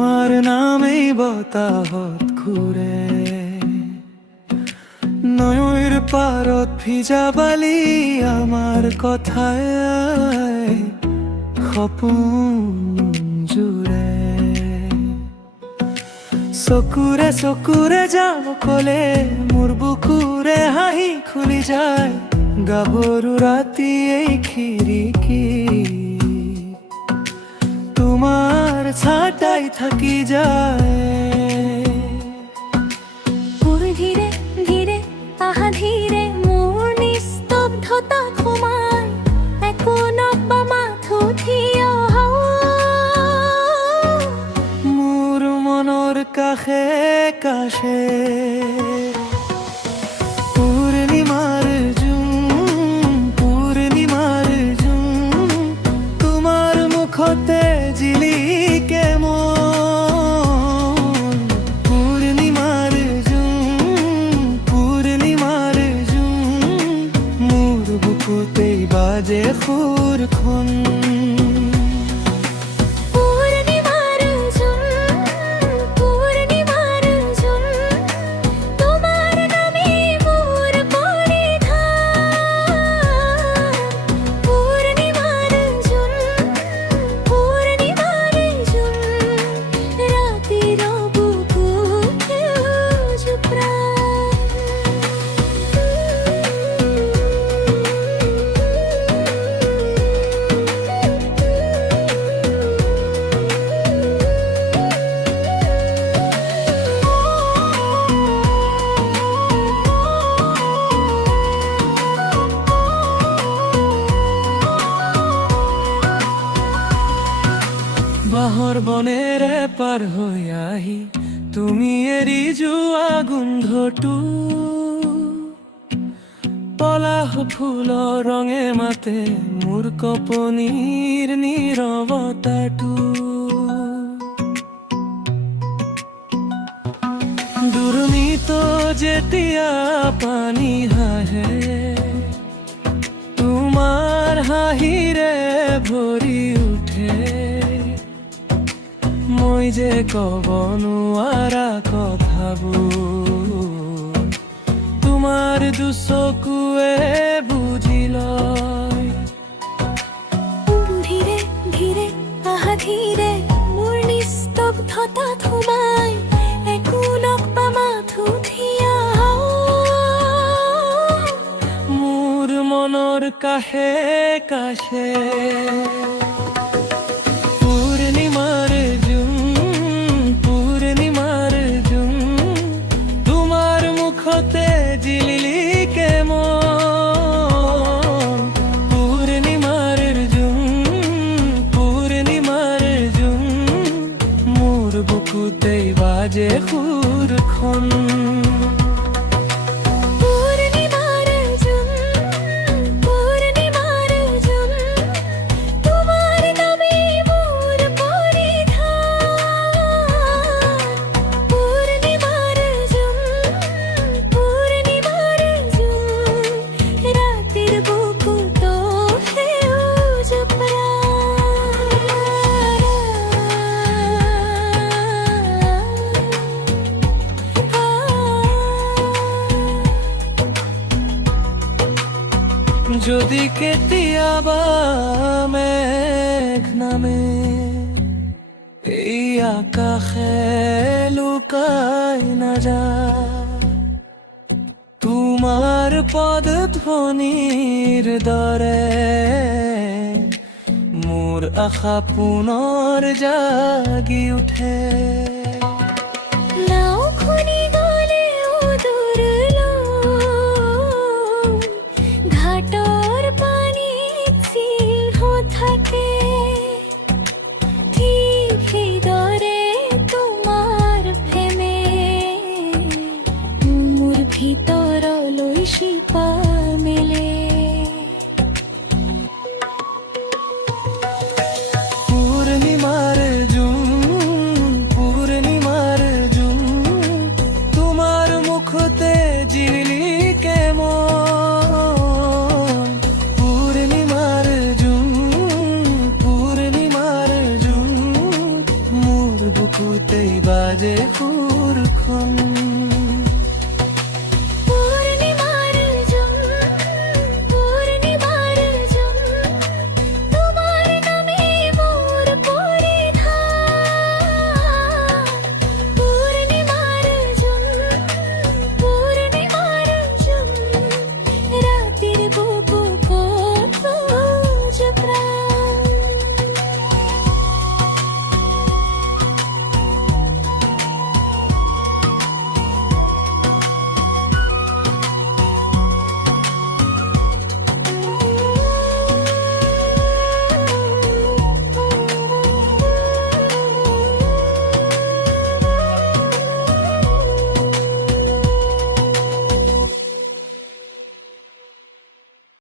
তোমার নামেই বতাহত ঘুরে, নয়র পারত ভিজা বালি আমার কথায় সপোন জুৰে। চকুৰে চকুৰে যাও কলে মোৰ বুকুৰে হাঁহি খুলি যায়, গাভৰু ৰাতি এই খিৰিকী তোমার ছাটাই থাকি যায়। মোর ধীরে ধীরে আহা ধীরে মোর নিস্তব্ধতা ঘুমায়, একোনক বা মাথো থিয় মোৰ মনৰ কাষে কাষে পূৰ্ণিমাৰ জোন, পূৰ্ণিমাৰ জোন তোমাৰ মুখতে জিলিকে মন। পূৰ্ণিমাৰ জোন, পূৰ্ণিমাৰ জোন মোৰ বুকুতেই বাজে সুৰখন। পূর্ণিমার জোন, পূর্ণিমার জোন তোমার নামে মোর পরিধান। পূর্ণিমার জোন, পূর্ণিমার জোন রাতের বুকুতে প্রাণ। বাহৰ বনেৰে পাৰ হৈ আহি তুমি এৰি যোৱা গোন্ধটো, পলাশ ফুলৰ ৰঙে মাতে মোৰ কপনিৰ নীৰৱতাটো। দুৰ্মিত যেতিয়া পানী হাঁহে তোমাৰ হাঁহিৰে ভৰি উঠে, মই যে কব নোৱাৰা কথাবোৰ তোমাৰ দুচকুৱে বুজি লয়। ধীরে ধীরে আহা ধীরে মোর নিস্তব্ধতা ঘুমায়, একোনক বা মাথো থিয় মোৰ মনৰ কাষে কাষে পূৰ্ণিমাৰ জোন, পূৰ্ণিমাৰ জোন তোমাৰ মুখতে জিলিকে মন। পূৰ্ণিমাৰ জোন, পূৰ্ণিমাৰ জোন মোৰ বুকুতেই বাজে সুৰখন। পূর্ণিমার জোন, পূর্ণিমার জোন তোমার নামে মোর পরিধান। পূর্ণিমার জোন, পূর্ণিমার জোন রাতের বুকুত সেউজ যদি কেতিয়াবা মেঘ নামে এই আকাশে লুকাই নাযায়, তোমাৰ পদধ্বনিৰ দৰে মোৰ আশা পুনৰ জাগি উঠে। নাও খুনি গলেও দুর্লভ, ঘাটর পানি চিহ্ন থাকে, ঠিক হৃদয়ে তোমার প্রেমে মোর ভিতৰলৈ শিপা মেলে। পূৰ্ণিমাৰ জোন, পূৰ্ণিমাৰ বুকুতেই বাজে সুৰখন